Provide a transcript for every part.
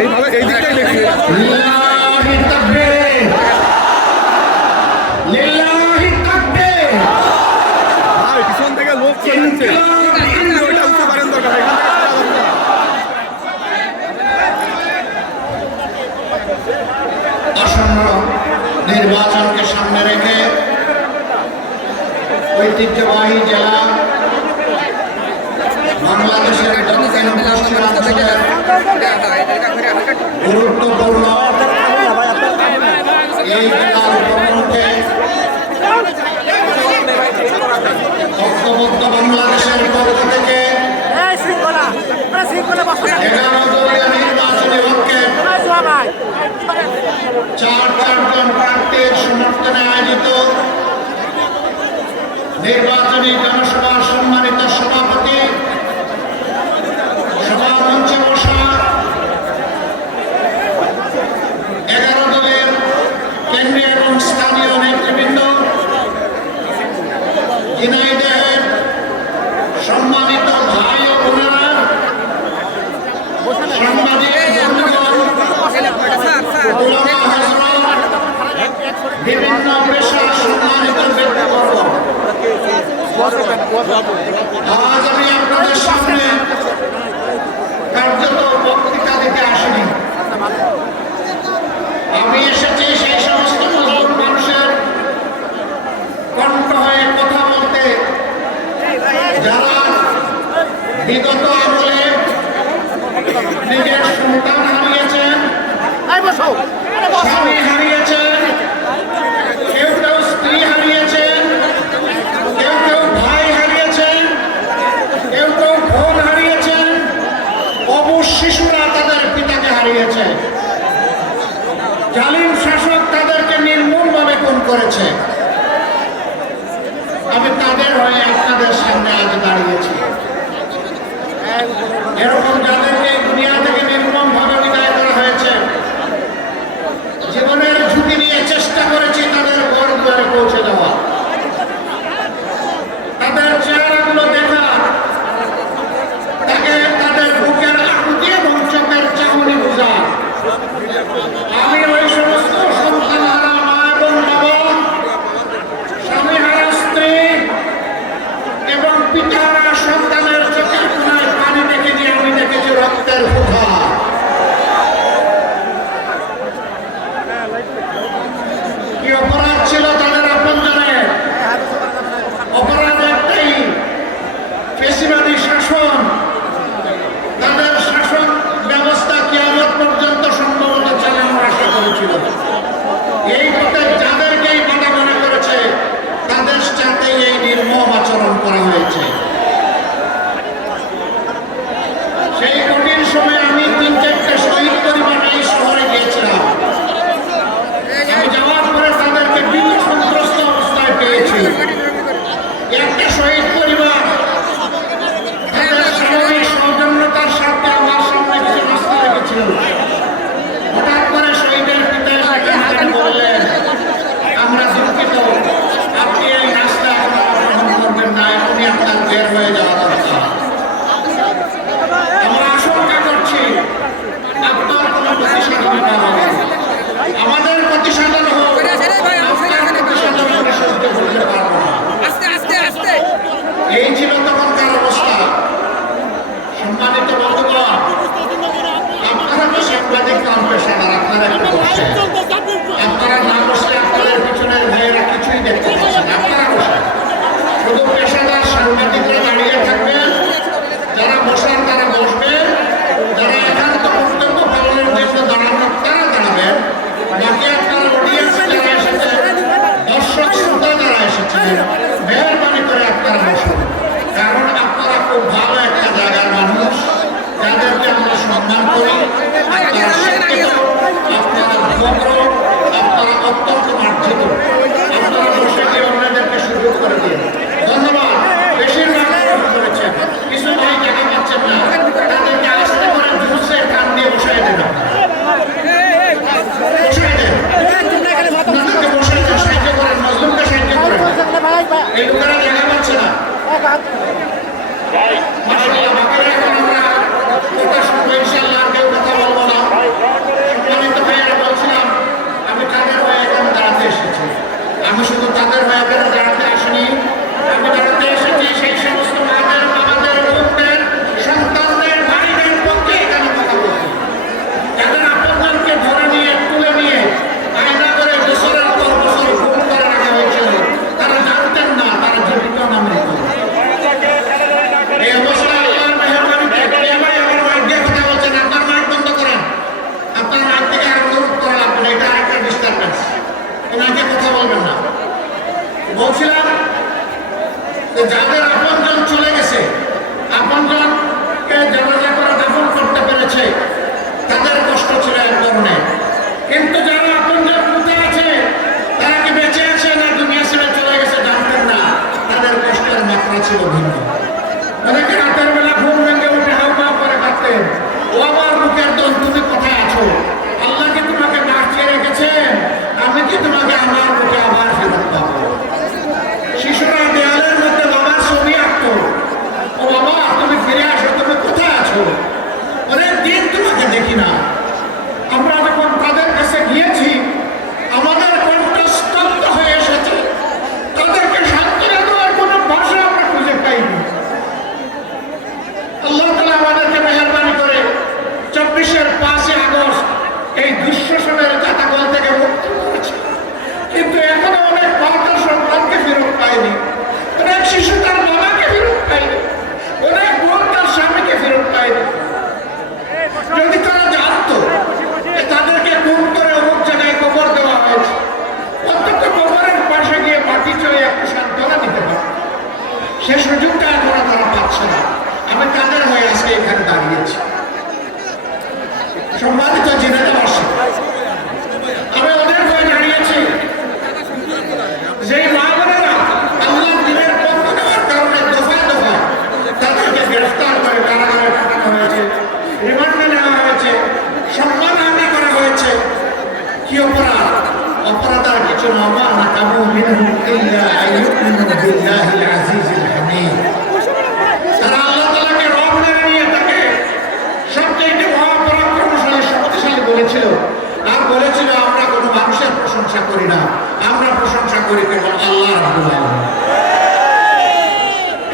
এইভাবে এই দিকটাই দেখছি। লিল্লাহি তাকবীর, লিল্লাহি তাকবীর। ভাই পিছন থেকে লোক চলে যাচ্ছে, ওইটা উঠতে পারেন দরকার, এখান থেকে চলা যাচ্ছে না। আসন্ন নির্বাচনকে সামনে রেখে ঐতিহ্যবাহী জেলা বাংলাদেশের দক্ষিণ পশ্চিমাঞ্চলের গুরুত্বপূর্ণ এই জেলার উপমুখে ঐক্যবদ্ধ বাংলাদেশের পক্ষ থেকে 11 দলীয় নির্বাচনী ঐক্যের 4 জন প্রার্থীর সমর্থনে আয়োজিত নির্বাচনী জনসভার সম্মানিত সভাপতি, সভামঞ্চে বসা 11 দলের কেন্দ্রীয় এবং স্থানীয় নেতৃবৃন্দ, ঝিনাইদহের সম্মানিত ভাই ও বোনেরা, সাংবাদিক বন্ধুগণ, উলামা হযরত, বিভিন্ন পেশার সম্মানিত ব্যক্তিবর্গ, আজ আমি আপনাদের সামনে কার্যত বক্তৃতা দিতে আসিনি। আমি এসেছি সেই সমস্ত মজলুম মানুষের কণ্ঠ হয়ে কথা বলতে, যারা বিগত আমলে নিজের সন্তান হারিয়েছেন, স্বামী হারিয়েছেন, কেউ কেউ স্ত্রী হারিয়েছেন, কেউ কেউ ভাই হারিয়েছেন, কেউ কেউ বোন হারিয়েছেন, অবুঝ শিশুরা তাদের পিতাকে হারিয়েছে, জালিম শাসক তাদেরকে নির্মমভাবে খুন করেছে। আমি তাদের হয়ে আপনাদের সামনে আজ দাঁড়িয়েছি। এরকম যাদেরকে দুনিয়া থেকে নির্মমভাবে বিদায় করা হয়েছে, জীবনের ঝুঁকি নিয়ে চেষ্টা করেছি তাদের ঘর দুয়ারে পৌঁছে দেওয়া, তাদের চেহারাগুলো দেখা, তাকে তাদের বুকের আকুতি এবং চোখের চাহনি বোঝা। আমি ওই সমস্ত সন্তানহারা মা এবং বাবা, স্বামীহারা স্ত্রী এবং পিতাহারা সন্তানের চোখের কোনায় পানি দেখেছি, আমি দেখেছি রক্তের ফোঁটা। কি অপরাধ ছিল তাদের আপনজনের? অপরাধ একটাই, ফ্যাসিবাদী শাসন। তাদের শাসন ব্যবস্থা কিয়ামত পর্যন্ত সম্ভবত চালানোর আশা করেছিল। এই পথে যাদেরকেই বাধা মনে করেছে, তাদের সাথে এই নির্মম আচরণ করা হয়েছে। সেই কঠিন সময়ে আমি 3-4টে শহীদ পরিবার এই শহরে গিয়েছিলাম। আমি যাওয়ার পরে তাদেরকে বিনা সন্ত্রস্ত অবস্থায় পেয়েছি। একটা শহীদ পরিবার তাদের স্বাভাবিক সৌজন্যতার সাথে আমার সামনে কিছু নাস্তা রেখেছিল। হঠাৎ করে শহীদের পিতা এসে বললেন, আমরা দুঃখিত, আপনি এই নাস্তা আপনারা গ্রহণ করবেন না, এখনই আপনার বের হয়ে যাওয়া দরকার। আমরা আশঙ্কা করছি আপনার কোনো প্রতিসাধন পাওয়া যাবে। আমাদের প্রতিসাধন হোক, আপনার প্রতিসাধন আমরা সহ্য করতে পারবো না। এই ছিল তখনকার অবস্থা। সম্মানিত বন্ধুগণ, আপনারা তো সাংবাদিক কাম পেশাদার, আপনারা একটু বসে, আপনারা না বসলে আপনাদের পিছনের ভাইয়েরা কিছুই দেখতে পাচ্ছেন। আপনারা বসে, শুধু পেশাদার সাংবাদিকরা দাঁড়িয়ে থাকবেন, যারা বসার তারা বসবেন, যারা একান্ত বক্তব্য পালনের জন্য দাঁড়ানোর তারা দাঁড়াবেন। বাকি আপনারা অডিয়েন্স যারা এসেছেন, দর্শক শ্রোতা যারা এসেছেন, মেহরবানি করে আপনারা বসুন। কারণ আপনারা খুব ভালো একটা জায়গার মানুষ, যাদেরকে আমরা সম্মান করি। আপনারা শিক্ষিত, আপনারা ভদ্র, সম্মানিত জেনেদাবাসী, আমি ওদের হয়ে দাঁড়িয়েছি যে মা বোনেরা আল্লাহ দিনের পক্ষ নেওয়ার কারণে দফায় দফায় তাদেরকে গ্রেফতার করে কারাগারে পাঠানো হয়েছে, রিমান্ডে নেওয়া হয়েছে, সম্মানহানি করা হয়েছে। কি অপরাধ? অপরাধ আর কিছু না, মা নাকামু মিনহুম ইল্লা আইয়ুমিনু বিল্লাহিল আজিজিল হামিদ। তারা আল্লাহ তাআলাকে রব মেনে নিয়ে তাকে সবচেয়ে মহাপরাক্রমশালী, শক্তিশালী বলেছিল, আর বলেছিল আমরা কোনো মানুষের প্রশংসা করি না, আমরা প্রশংসা করি কেবল আল্লাহ রাব্বুল আলামিন।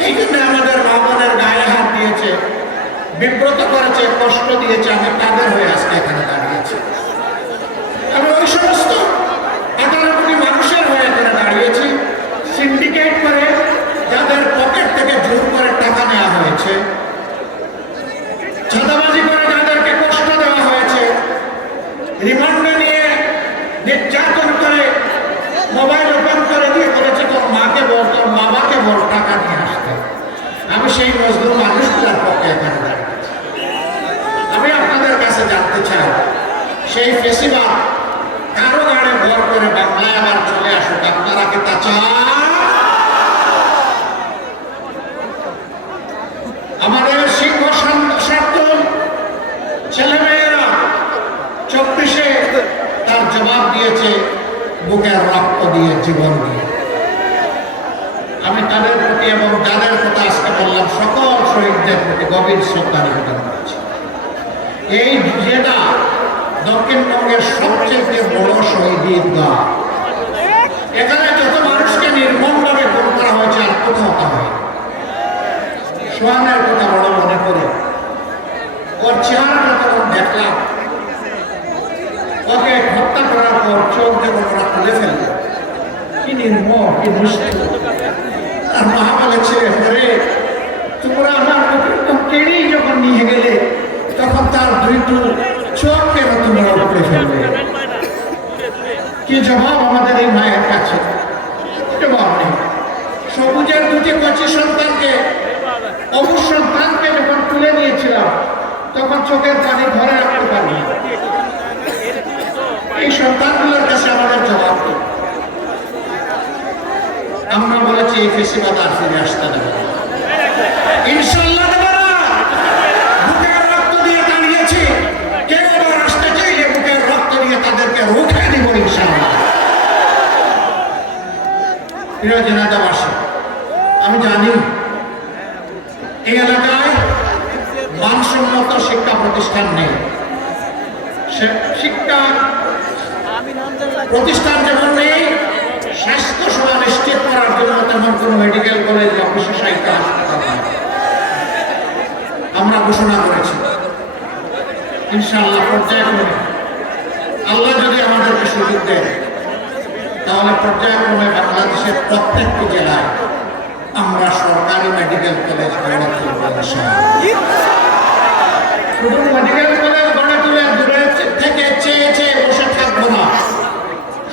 এই জন্য আমাদের মা বোনের গায়ে হাত দিয়েছে, বিব্রত করেছে, কষ্ট দিয়েছে, আমি তাদের হয়ে আজকে এখানে দাঁড়িয়েছি। আমি ওই সমস্ত 18 কোটি মানুষের হয়ে এখানে দাঁড়িয়েছি, সিন্ডিকেট করে যাদের পকেট থেকে জোর করে টাকা নেওয়া হয়েছে, চাঁদাবাজি করে যাদেরকে কষ্ট দেওয়া হয়েছে, রিমান্ডে নিয়ে নির্যাতন করে মোবাইল ওপেন করে দিয়ে বলেছে তোর মাকে বল, তোর বাবাকে বল টাকা নিয়ে আসতে। আমি সেই মজদুর মানুষগুলোর পক্ষে এখানে দাঁড়িয়েছি। আমি আপনাদের কাছে জানতে চাই, সেই ফেসিবাদ কারো গাড়ে ভর করে বাংলায় আবার চলে আসুক, আপনারা কি তা চান? আমাদের সিংহ শার্দুল ছেলেমেয়েরা 24-এ তার জবাব দিয়েছে বুকের রক্ত দিয়ে, জীবন দিয়ে। আমি তাদের প্রতি এবং যাদের কথা আজকে বললাম সকল শহীদদের প্রতি গভীর শ্রদ্ধা নিবেদন করছি। এই জেলা দক্ষিণবঙ্গের সবচেয়ে বড় শহীদ ঈদগাহ। এখানে যত মানুষকে নির্মমভাবে খুন করা হয়েছে আর কোথাও তা হয়। সোহানের কথা বড় মনে করে, ওর চেহারাটা তখন দেখলাম, ওকে হত্যা করার পর চোখ যখন ওরা খুলে ফেলল, কি নির্মম, কি নিষ্ঠুর। আর মা বলেছে, রে তোমরা আমার কেড়েই যখন নিয়ে গেলে তখন তার দুইটু চোখ কেন তোমরা উপরে ফেলবে? কি জবাব আমাদের এই মায়ের কাছে? জবাব নেই। সবুজের দুটি কচি সন্তানকে, অবুজ সন্তানকে যখন তুলে নিয়েছিলাম তখন চোখের পানি ধরে রাখতে পারি। এই সন্তানগুলোর কাছে আমাদের জবাব নেই। আমরা বলেছি এই ফেসিবাদ আর ফিরে আসতে দেবে না, ইনশাআল্লাহ দেবে না। বুকের রক্ত দিয়ে দাঁড়িয়েছি, কেউ আবার আসতে চাইলে বুকের রক্ত দিয়ে তাদেরকে রুখে দিব ইনশাআল্লাহ। প্রিয় জেনাদাবাসী, আমি জানি এই এলাকায় মানসম্মত শিক্ষা প্রতিষ্ঠান নেই। শিক্ষা প্রতিষ্ঠান যেমন নেই, স্বাস্থ্য সেবা নিশ্চিত করার জন্য তেমন কোন মেডিকেল কলেজ বা বিশেষায়িত হাসপাতাল নেই। আমরা ঘোষণা করেছি ইনশাআল্লাহ পর্যায়ক্রমে আল্লাহ যদি আমাদেরকে সুযোগ দেয় তাহলে পর্যায়ক্রমে বাংলাদেশের প্রত্যেকটি জেলায় আমরা সরকারি মেডিকেল কলেজ গড়ে তুলব ইনশাআল্লাহ। শুধু মেডিকেল কলেজ গড়ে তুলে দূরে থেকে চেয়ে চেয়ে বসে থাকবো না,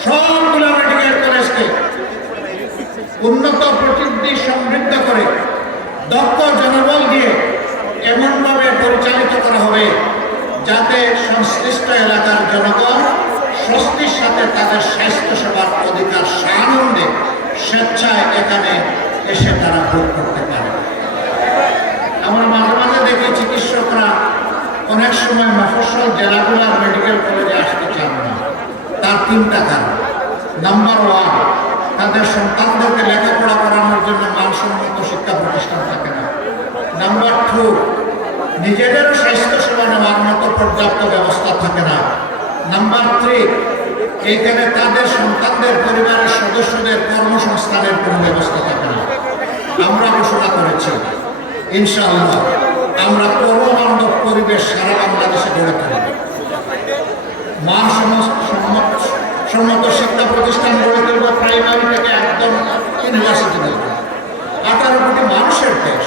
সবগুলো মেডিকেল কলেজকে উন্নত প্রযুক্তি সমৃদ্ধ করে দক্ষ জনবল দিয়ে এমনভাবে পরিচালিত করা হবে যাতে সংশ্লিষ্ট এলাকার জনগণ স্বস্তির সাথে তাদের স্বাস্থ্য সেবার অধিকার সানন্দে স্বেচ্ছায় এখানে এসে তারা ভোগ করতে পারে। আমরা মাঝে মাঝে দেখি চিকিৎসকরা অনেক সময় মফস্বল জেলাগুলোর মেডিকেল কলেজে আসতে চান না। তার 3টা কারণ। নাম্বার 1, তাদের সন্তানদেরকে লেখাপড়া করানোর জন্য মানসম্মত শিক্ষা প্রতিষ্ঠান থাকে না। নাম্বার 2, নিজেদেরও স্বাস্থ্য সেবা নেওয়ার মতো পর্যাপ্ত ব্যবস্থা থাকে না। নাম্বার 3, এইখানে তাদের সন্তানদের পরিবারের সদস্যদের কর্মসংস্থানের কোনো ব্যবস্থা থাকে না। আমরা ঘোষণা করেছি ইনশাআল্লাহ আমরা কর্মবান্ধব পরিবেশ সারা বাংলাদেশে গড়ে তুলব। মানসম্মত শিক্ষা প্রতিষ্ঠান গড়ে তুলব, প্রাইমারি থেকে একদম ইউনিভার্সিটি পর্যন্ত। 18 কোটি মানুষের দেশ।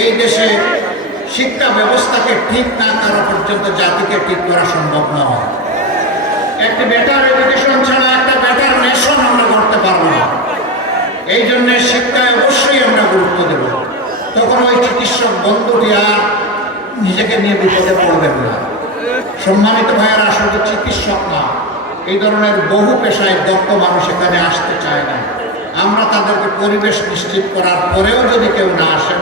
এই দেশে শিক্ষা ব্যবস্থাকে ঠিক না করা পর্যন্ত জাতিকে ঠিক করা সম্ভব নয়। একটি বেটার এডুকেশন ছাড়া একটা বেটার নেশন আমরা করতে পারবো না। এই জন্য শিক্ষায় অবশ্যই আমরা গুরুত্ব দেব। তখন ওই চিকিৎসক বন্ধুটি আর নিজেকে নিয়ে বিপদে পড়বেন না। সম্মানিত ভাইয়েরা, শুধু চিকিৎসক না, এই ধরনের বহু পেশায় দক্ষ মানুষ এখানে আসতে চায় না। আমরা তাদেরকে পরিবেশ নিশ্চিত করার পরেও যদি কেউ না আসেন,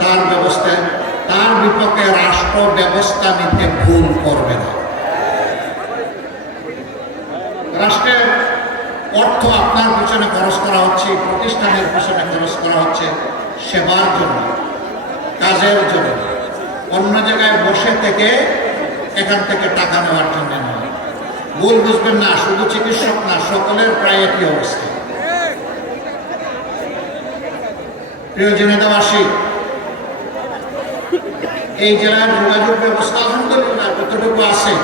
তার বিপক্ষে রাষ্ট্র ব্যবস্থা নিতে ভুল করবে না। রাষ্ট্রের অর্থ আপনার পিছনে খরচ করা হচ্ছে, প্রতিষ্ঠানের পিছনে খরচ করা হচ্ছে সেবার জন্য, কাজের জন্য, অন্য জায়গায় বসে থেকে এখান থেকে টাকা নেওয়ার জন্য নয়। ভুল বুঝবেন না, শুধু চিকিৎসক না, সকলের প্রায় একই অবস্থা। প্রিয় জেনেদাবাসী, এই জেলার যোগাযোগ ব্যবস্থা আলহামদুলিল্লাহ যতটুকু আছে,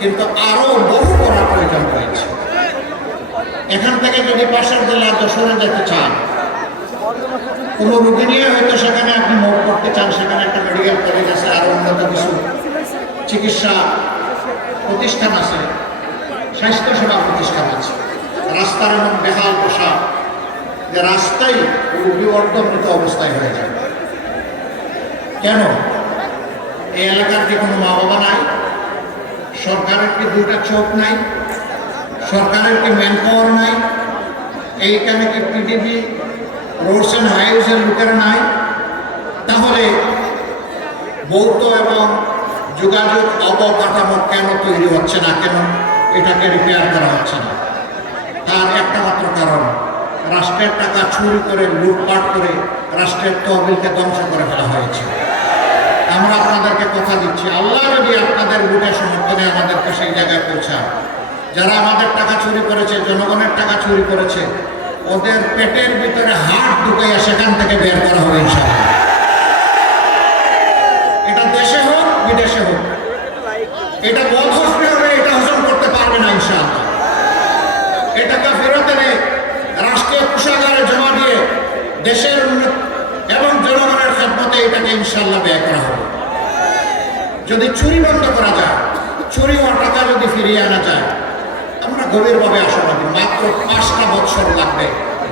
কিন্তু আরো বহু করার প্রয়োজন রয়েছে। এখান থেকে যদি পাশের জেলা যশোরে যেতে চান, কোনো রোগী নিয়ে হয়তো সেখানে আপনি মুভ করতে চান, সেখানে একটা মেডিকেল কলেজ আছে, আরো উন্নত কিছু চিকিৎসা প্রতিষ্ঠান আছে, স্বাস্থ্যসেবা প্রতিষ্ঠান আছে। রাস্তার এমন বেহাল দশা যে রাস্তায় রোগী অর্ধমৃত অবস্থায় হয়ে যায়। কেন? এই এলাকার কি কোনো মা বাবা নাই? সরকারের কি দুটা চোখ নাই? সরকারের কি ম্যান পাওয়ার নাই? এইখানে কি পিডিপি রোডস অ্যান্ড হাইওয়েজের লোকেরা নাই? তাহলে ভৌত এবং যোগাযোগ অবকাঠামো কেন তৈরি হচ্ছে না, কেন এটাকে রিপেয়ার করা হচ্ছে না? তার একটা মাত্র কারণ, রাষ্ট্রের টাকা চুরি করে, লুটপাট করে রাষ্ট্রের তহবিলকে ধ্বংস করে ফেলা হয়েছে। আমরা আপনাদেরকে কথা দিচ্ছি, আল্লাহ যদি আপনাদের ভোটের সমর্থনে আমাদেরকে সেই জায়গায় পৌঁছায়, যারা আমাদের টাকা চুরি করেছে, জনগণের টাকা চুরি করেছে, ওদের পেটের ভিতরে হাত ঢুকাইয়া সেখান থেকে বের করা হবে ইনশাআল্লাহ। এটা দেশে হোক বিদেশে হোক, এটা বদহস্তি হবে, এটা হজম করতে পারবে না ইনশাআল্লাহ। এটাকে ফেরত এনে রাষ্ট্রীয় কোষাগারে জমা দিয়ে দেশের এবং জনগণের খেদমতে এটাকে ইনশাআল্লাহ ব্যয় করা হবে। যদি চুরি বন্ধ করা যায়, চুরি হওয়া টাকা যদি ফিরিয়ে আনা যায়, আমরা গভীরভাবে আশাবাদী মাত্র 5টা বছর লাগবে,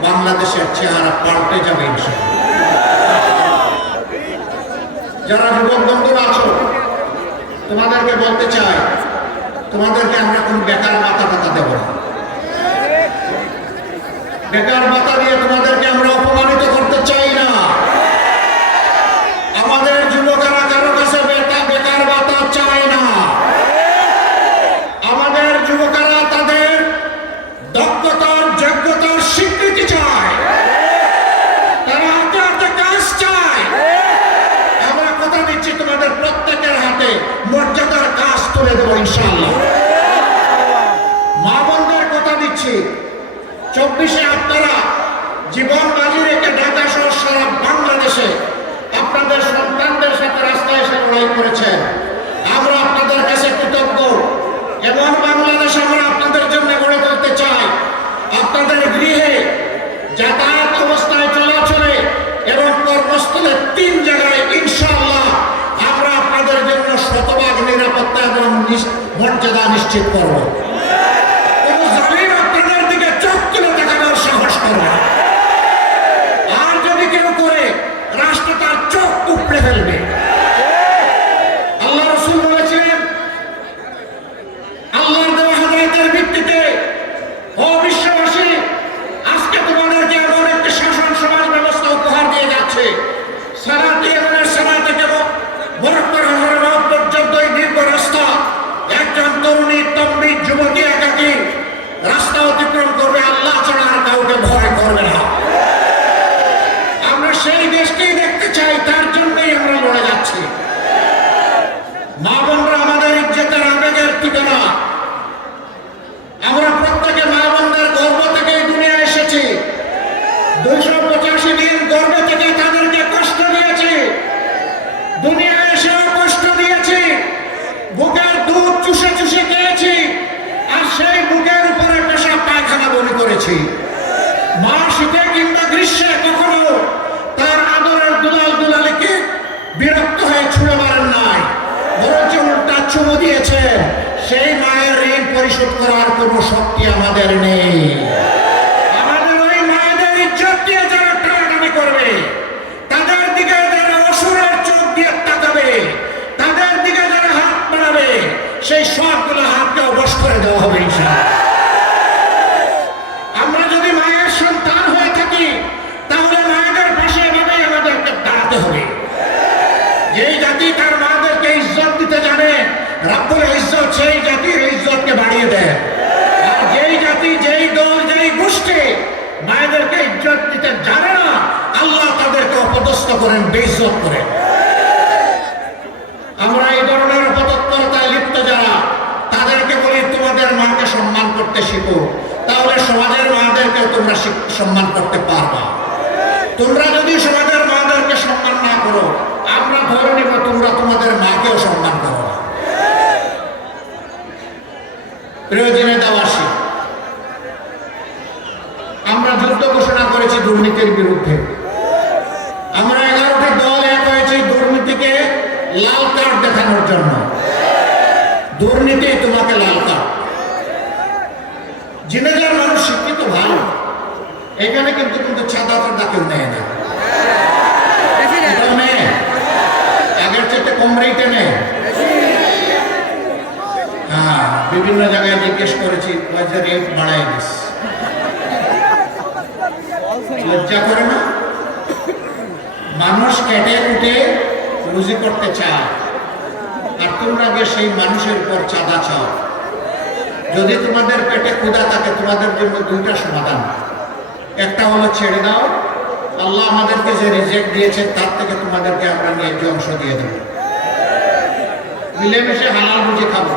বাংলাদেশের চেহারা পাল্টে যাবে ইনশাআল্লাহ। যারা যুবক বন্ধুরা আছো, তোমাদেরকে বলতে চাই, তোমাদেরকে আমরা কোন বেকার মাথা টাকা দেব না। বেকার ভাতা দিয়ে তোমাদেরকে আমরা অপমানিত করতে চাই না। আমাদের যুবকেরা কারো কাছে বেকার ভাতা চায় না। আমাদের যুবকেরা তাদের দক্ষতার, যোগ্যতার স্বীকৃতি চায়, তারা হাতে হাতে কাজ চায়। আমরা কথা দিচ্ছি, তোমাদের প্রত্যেকের হাতে মর্যাদার কাজ তুলে দেবো ইনশাআল্লাহ। মা বোনদের কথা দিচ্ছি, 24-এ আপনারা জীবন বাজি রেখে ঢাকা সহ সারা বাংলাদেশে আপনাদের সন্তানদের সাথে রাস্তায় এসে লড়াই করেছেন। আমরা আপনাদের কাছে কৃতজ্ঞ এবং বাংলাদেশ আমরা আপনাদের জন্য গড়ে তুলতে চাই। আপনাদের গৃহে, যাতায়াত অবস্থায়, চলাচলে এবং কর্মস্থলে 3 জায়গায় ইনশাআল্লাহ আমরা আপনাদের জন্য শতভাগ নিরাপত্তা এবং মর্যাদা নিশ্চিত করব। আর যদি কেউ করে, রাষ্ট্র তার চোখ উপড়ে ফেলবে। আল্লাহ রাসূল বলেছিলেন, আল্লাহর দেওয়া হেদায়েতের ভিত্তিতে, ও বিশ্ববাসী, আজকে তোমাদেরকে এমন একটি শাসন সমাজ ব্যবস্থা উপহার দিয়ে যাচ্ছে, সারাতে এমনের সেনা থেকে বরকর হাজার পর্যন্ত এই দীর্ঘ রাস্তা একজন তরুণী, তম্বি, যুবতী একাকী রাস্তা অতিক্রম করবে, আল্লাহ ছাড়া আর কাউকে ভয় করবে না। আমরা সেই দেশকেই দেখতে চাই, তার জন্যই আমরা লড়ে যাচ্ছি। মা বোনরা আমাদের ইজ্জতের, আবেগের ঠিকানা। আমরা প্রত্যেকে মা বোনদের গর্ভ থেকে দুনিয়ায় এসেছি। 285 দিন গর্ভে থেকে তাদেরকে কষ্ট দিয়েছি, দুনিয়ায় এসেও কষ্ট দিয়েছি, বুকের দুধ চুষে চুষে খেয়েছি, আর সেই বুকের উপরে পেশাব পায়খানা বমি করেছি। মা শীতে কিংবা গ্রীষ্মে কখনো তার আদরের দুলাল দুলালিকে বিরক্ত হয়ে ছুঁড়ে মারেন নাই, বরঞ্চ উল্টা চুমু দিয়েছে। সেই মায়ের ঋণ পরিশোধ করার কোনো শক্তি আমাদের নেই। আমাদের ওই মায়েদের ইজ্জত দিয়ে যারা টানাটানি করবে, তাদের দিকে যারা অসুরের চোখ দিয়ে তাকাবে, তাদের দিকে যারা হাত বাড়াবে, সেই সবগুলো হাতকে অবশ করে দেওয়া হবে ইনশাআল্লাহ। আমরা যদি মায়ের সন্তান হয়ে থাকি তাহলে মায়েদের পাশে এভাবে আমাদেরকে দাঁড়াতে হবে। যেই জাতি তার মাদেরকে ইজ্জত দিতে জানে, রব্বুল ইজ্জত সেই জাতির ইজ্জতকে বাড়িয়ে দেয়। আর যেই জাতি, যেই দল, যেই গোষ্ঠী মায়েদেরকে ইজ্জত দিতে জানে না, আল্লাহ তাদেরকে অপদস্থ করেন, বেইজ্জত করেন। আমরা এই ধরনের অপতৎপরতায় লিপ্ত যারা, তাদেরকে বলি তোমাদের মাকে সম্মান করতে শিখো, তাহলে সমাজের মাদেরকেও তোমরা সম্মান করতে পারবা। তোমরা যদি সমাজের মাদেরকে সম্মান না করো, আমরা ধরে নেব তোমরা তোমাদের মাকেও সম্মান করো না। প্রয়োজনে দাওয়াসী, আমরা যুদ্ধ ঘোষণা করেছি দুর্নীতির বিরুদ্ধে। আমরা 11টি দল এক হয়েছি দুর্নীতিকে লাল কার্ড দেখানোর জন্য। দুর্নীতি তোমাকে লাল কার্ড। জিনেদার মানুষ শিক্ষিত ভালো, এখানে কিন্তু ছাদা টাদা কেউ নেয় না, আগের চেয়ে কম রেটে নেয়। হ্যাঁ, বিভিন্ন জায়গায় জিজ্ঞেস করেছি, রেট বাড়াই দিস। লজ্জা করে না? মানুষ কেটে কুটে রুজি করতে চায়, আর তোমরা আগে সেই মানুষের উপর চাঁদা চাও। যদি তোমাদের পেটে ক্ষুধা থাকে, তোমাদের জন্য দুইটা সমাধান। একটা হলো ছেড়ে দাও, আল্লাহ আমাদেরকে যে রিজেক্ট দিয়েছে তার থেকে তোমাদেরকে আমরা ন্যায্য অংশ দিয়ে দেব, মিলেমিশে হালাল বুঝে খাবো।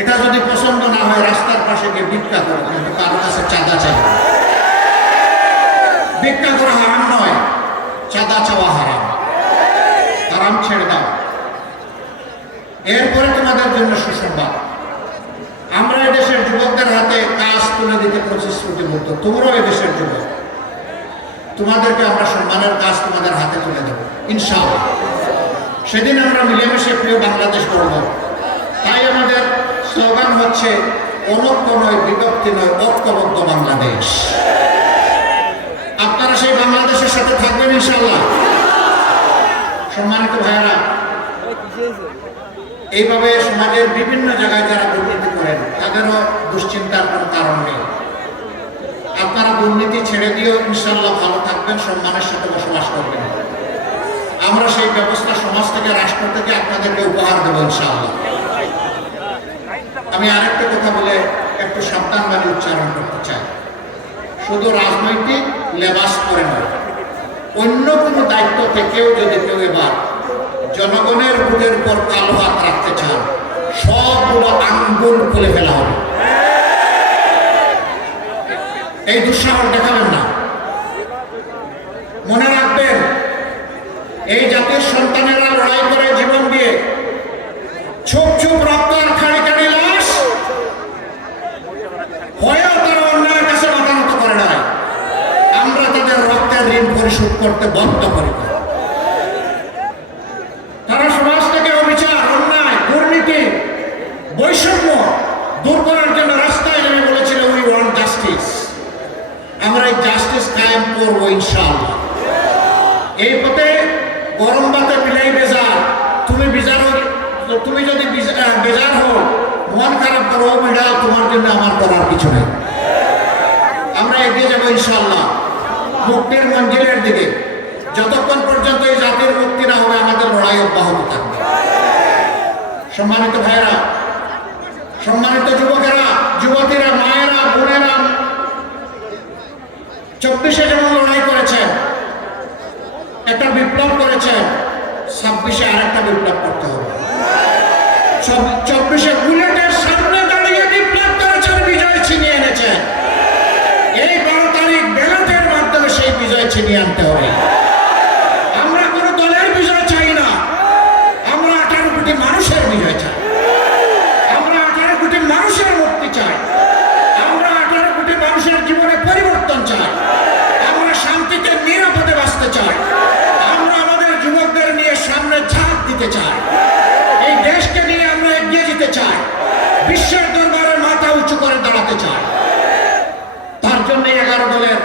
এটা যদি পছন্দ না হয়, রাস্তার পাশে গিয়ে ভিক্ষা করো, কিন্তু কারো কাছে চাঁদা চাই। ভিক্ষা করা হারাম নয়, চাঁদা চাওয়া হারাম। হারাম ছেড়ে দাও। এরপরে তোমাদের জন্য সুসংবাদ, আমরা এদেশের যুবকদের হাতে কাজ তুলে দিতে প্রতিশ্রুতিবদ্ধ। তোমরাও এদেশের যুবক, তোমাদেরকে আমরা সম্মানের কাজ তোমাদের হাতে তুলে দেব ইনশাআল্লাহ। সেদিন আমরা মিলেমিশে প্রিয় বাংলাদেশ গড়ব। তাই আমাদের স্লোগান হচ্ছে অনৈক্য নয়, বিভক্তি নয়, ঐক্যবদ্ধ বাংলাদেশ। আপনারা সেই বাংলাদেশের সাথে থাকবেন ইনশাআল্লাহ। সম্মানিত ভাইয়েরা, এইভাবে সমাজের বিভিন্ন জায়গায় যারা দুর্নীতি করেন তাদেরও দুশ্চিন্তার কোনো কারণ নেই। আপনারা দুর্নীতি ছেড়ে দিয়েও ইনশাআল্লাহ ভালো থাকবেন, সম্মানের সাথে বসবাস করবেন। আমরা সেই ব্যবস্থা সমাজ থেকে, রাষ্ট্র থেকে আপনাদেরকে উপহার দেব ইনশাআল্লাহ। আমি আরেকটা কথা বলে একটু সাবধানভাবে উচ্চারণ করতে চাই। শুধু রাজনৈতিক লেবাস করে নয়, অন্য কোনো দায়িত্ব থেকেও যদি কেউ এবার জনগণের বুকের উপর কালো হাত রাখতে চান, সবগুলো আঙ্গুল খুলে ফেলা হবে। এই দুঃসাহস দেখাবেন না। মনে রাখবেন, এই জাতির সন্তানেরা লড়াই করে জীবন দিয়ে, চুপ চুপ রক্ত আর খাড়ি খাড়ি লাশ হয়েও তারা অন্যায়ের কাছে মাথা নত করে নাই। আমরা তাদের রক্তের ঋণ পরিশোধ করতে বাধ্য করি। তারা সমাজ থেকে অবিচার, অন্যায়, দুর্নীতি, বৈষম্য দূর করার জন্য রাস্তায় নেমে বলেছিল উই ওয়ান্ট জাস্টিস। আমরা এই জাস্টিস কায়েম করবো ইনশাআল্লাহ। এই পথে গরম ভাতে মিলাই বেজার। তুমি যদি বেজার হো, মন খারাপ করো, বিড়াল, তোমার জন্য আমার করার কিছু নেই। আমরা এগিয়ে যাবো ইনশাআল্লাহ মুক্তির মঞ্জিলের দিকে। যতক্ষণ পর্যন্ত এই জাতির মুক্তি না হবে, আমাদের লড়াই অব্যাহত থাকবে। সম্মানিত ভাইয়েরা, সম্মানিত যুবকেরা, যুবতীরা, মায়েরা, বোনেরা, 24-এ যেমন লড়াই করেছেন, একটা বিপ্লব করেছেন, 26-এ আরেকটা বিপ্লব করতে হবে। 24-এ বুলেটের সামনে দাঁড়িয়ে বিপ্লব করেছেন, বিজয় ছিনিয়ে এনেছেন। এই 12 তারিখ ব্যালটের মাধ্যমে সেই বিজয় ছিনিয়ে আনতে হবে। আমরা কোনো দলের বিজয় চাই না, আমরা 18 কোটি মানুষের বিজয় চাই। আমরা 18 কোটি মানুষের মুক্তি চাই। আমরা 18 কোটি মানুষের জীবনে পরিবর্তন চাই। আমরা শান্তিতে, নিরাপদে বাঁচতে চাই। আমরা আমাদের যুবকদের নিয়ে সামনে ঝাঁপ দিতে চাই। এই দেশকে নিয়ে আমরা এগিয়ে যেতে চাই। বিশ্বের দরবারে মাথা উঁচু করে দাঁড়াতে চাই। তার জন্য 11 দলের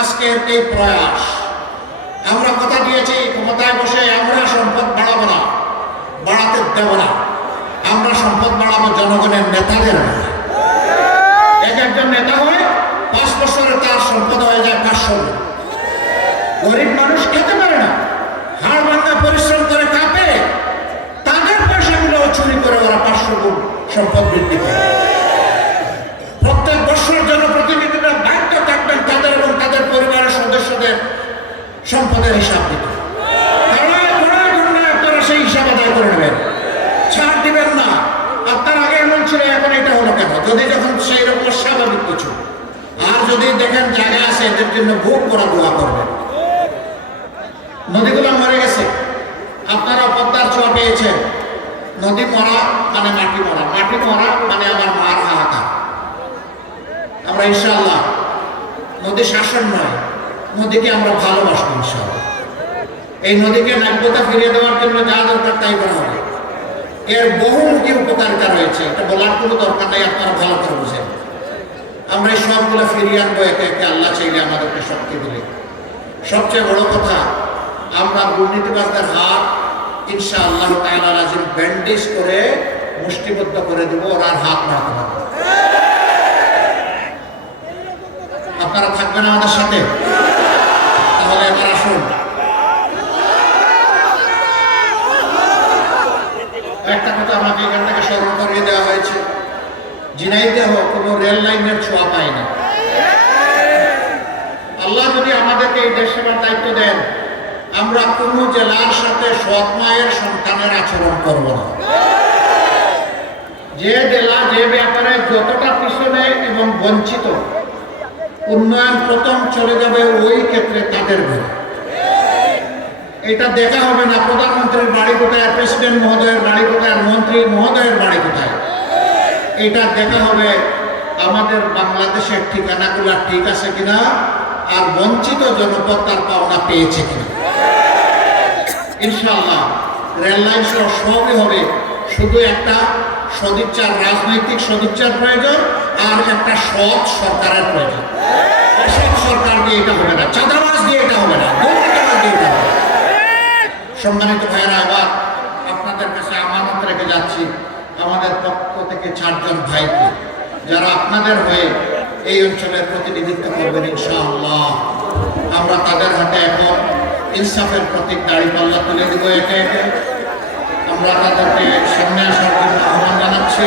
আজকের এই প্রয়াস। আমরা কথা দিয়েছি, ক্ষমতায় বসে আমরা সম্পদ বাড়াবো না, বাড়াতে দেব না। আমরা সম্পদ বাড়াবো জনগণের নেতাদের না। একজন নেতা হয় 5 বছরে তার সম্পদ হয়ে যায় 500 গুণ। গরিব মানুষ খেতে পারে না, হাড় ভাঙা পরিশ্রম করে কাঁপে, তাদের পয়সাগুলো চুরি করে ওরা 500 গুণ সম্পদ বৃদ্ধি করে। প্রত্যেক বছর জনপ্রতিনিধিরা দায়িত্ব থাকবেন তাদের এবং তাদের পরিবারের সদস্যদের সম্পদের হিসাব দিতে। আপনারা সেই হিসাব আদায় করে নেবেন, ছাড় দিবেন না। আপনার আগে এমন ছিল, এখন এটা হলো কেন? যদি যখন সেই রকম স্বাভাবিক কিছু, আর যদি দেখেন জায়গা আছে, এদের জন্য বুক করা দোয়া করবেন। নদীগুলো মরে গেছে, আপনারা পদ্মার ছোঁয়া পেয়েছেন। নদী মরা মানে মাটি মরা, মাটি মরা মানে আমার মার হাহাকার। আমরা ইনশাআল্লাহ নদী শাসন নয়, নদীকে আমরা ভালোবাসবো ইনশাআল্লাহ। এই নদীকে নাব্যতা ফিরিয়ে দেওয়ার জন্য যা দরকার তাই করা হবে। এর বহুমুখী উপকারিতা রয়েছে, এটা বলার কোনো দরকার নেই, আপনারা ভালো করে বুঝেন। আমরা এই সবগুলো ফিরিয়ে আনবো একে একে, আল্লাহ চাইলে আমাদেরকে শক্তি দিলে। সবচেয়ে বড় কথা, আমরা দুর্নীতিবাজদের হাত ইনশাআল্লাহ তাআলা আজিম ব্যান্ডেজ করে মুষ্টিবদ্ধ করে দেবো, ওরা আর হাত নাড়াতে পারবে। আপনারা থাকবেন আমাদের সাথে? তাহলে এবার আসুন, একটা কথা আমাকে এখান থেকে স্মরণ করিয়ে দেওয়া হয়েছে, ঝিনাইদহ কোনো রেল লাইনের ছোঁয়া পায়নি। আল্লাহ যদি আমাদেরকে এই দেশ সেবার দায়িত্ব দেন, আমরা কোনো জেলার সাথে সৎ মায়ের সন্তানের আচরণ করব না। যে জেলা যে ব্যাপারে যতটা পিছনে এবং বঞ্চিত, উন্নয়ন প্রথম চলে যাবে ওই ক্ষেত্রে তাদের ঘরে। এটা দেখা হবে না প্রধানমন্ত্রীর বাড়ি কোথায়, প্রেসিডেন্ট মহোদয়ের বাড়ি কোথায়, মন্ত্রী মহোদয়ের বাড়ি কোথায়। এটা দেখা হবে আমাদের বাংলাদেশের ঠিকানাগুলো ঠিক আছে কিনা, আর বঞ্চিত জনপদ তার পাওনা পেয়েছে কিনা। ইনশাআল্লাহ রেল লাইন সহ সবই হবে, শুধু একটা সদিচ্ছার, রাজনৈতিক সদিচ্ছার প্রয়োজন, আর একটা সৎ সরকারের প্রয়োজন। অসৎ সরকার দিয়ে এটা হবে না, চাঁদাবাজ দিয়ে এটা হবে না, দুর্নীতিবাজ দিয়ে এটা হবে না। সম্মানিত ভাইয়েরা, আবার আপনাদের কাছে আমানত রেখে যাচ্ছি আমাদের পক্ষ থেকে 4 জন ভাইকে, যারা আপনাদের হয়ে এই অঞ্চলের প্রতিনিধিত্ব করবেন ইনশাআল্লাহ। আমরা তাদের হাতে এখন ইনসাফের প্রতীক দাঁড়িপাল্লা তুলে দেব একে একে। আমরা তাদেরকে সামনে আসার জন্য আহ্বান জানাচ্ছি।